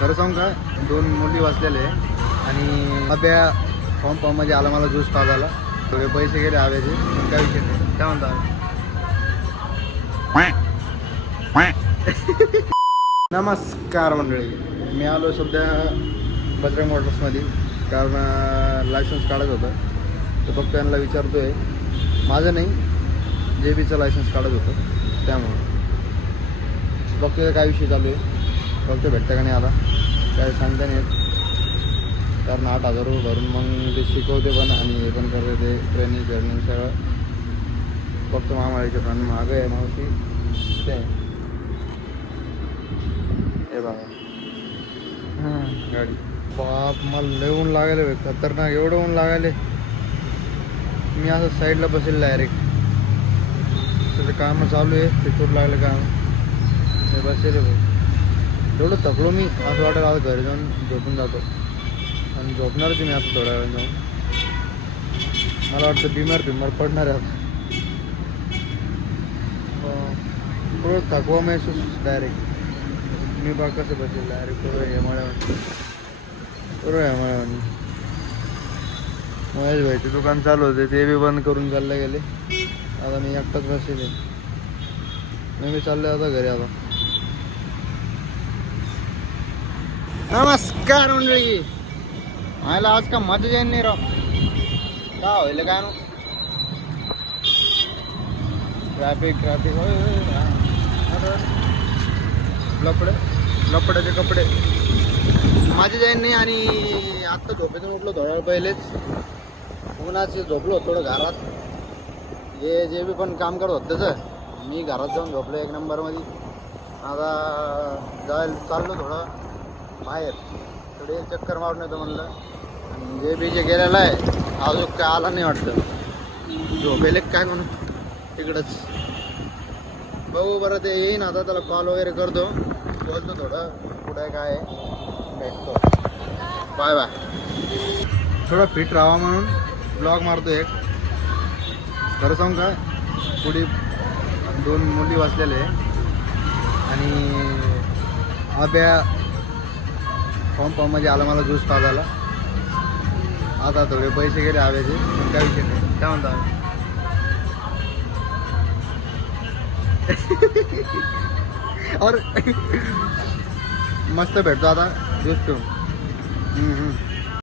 खरं सांगू का, 2 मुली वाचलेले आणि अभ्या फॉर्ममध्ये आला मला ज्यूस पाजायला. थोडे पैसे गेले हवेचे, पण काय विषय नाही. काय म्हणता? नमस्कार मंडळी, मी आलो सध्या बजरंग मोटर्समध्ये, कारण लायसन्स काढत होतं. तर फक्त त्यांना विचारतोय, माझं नाही JBचं लायसन्स काढत होतं, त्यामुळं बघतोय काय विषय चालू आहे. बघतो भेटतं का नाही आता, काय सांगता नाही येत. कारण 8,000 रुपये भरून मग ते शिकवते पण आणि हे पण करते, ते ट्रेनिंग सगळं फक्त महामारीच्या पण मागं आहे मावशी ते हे बघा. गाडी बाप, मला लय ऊन लागायले, खतरनाक एवढं ऊन लागायले. मी असं साईडला बसेल डायरेक्ट, त्याचं कामं चालू आहे, तिथून लागलं काम हे बसेल भाई. एवढं थकलो मी, असं वाटेल आता घरी जाऊन झोपून जातो. आणि झोपणारच मी आता थोड्या वेळ जाऊन. मला वाटतं बिमार पडणार आहे आता. थोडं थकवा महसूस डायरेक्ट. मी बघ कसं बसेल डायरेक्ट बरोबर हेमाळ्यावानी. महेश भाईचे दुकान चालू होते, ते बी बंद करून चालले गेले. आता मी एकटाच बसेल. मी चालले आता घरी आता. नमस्कार मंडळी, आयला आज का मजा जाईन नाही राव. का होईल काय ना, ट्रॅफिक लपड्याचे कपडे माझे जाईन नाही. आणि आत्ता झोपेतून उठलो थोड्या वेळ पहिलेच, उन्हाचे झोपलो थोडं घरात. जे बी पण काम करत होतं त्याचं, मी घरात जाऊन झोपलो 1 नंबरमध्ये. आता चाललो थोडं बाहेर, थोडे चक्कर मारून येतो म्हणलं. आणि जे गेलेलं आहे अजून काय आला नाही वाटतं, झोपेले काय म्हणून तिकडंच. बघू बरं, ते येईन आता, त्याला कॉल वगैरे करतो, बोलतो थोडं कुठं काय भेटतो. Bye bye. थोडं फिट राहावा म्हणून ब्लॉग मारतो एक. खरं सांगू का, पुढे 2 मुली वाचलेले आणि अभ्या फॉर्ममध्ये आला मला ज्यूस पाजायला. आता थोडे पैसे गेले हवेचे, पण काय विषय नाही. काय म्हणता? और मस्त भेटतो आता ज्यूस पिऊन.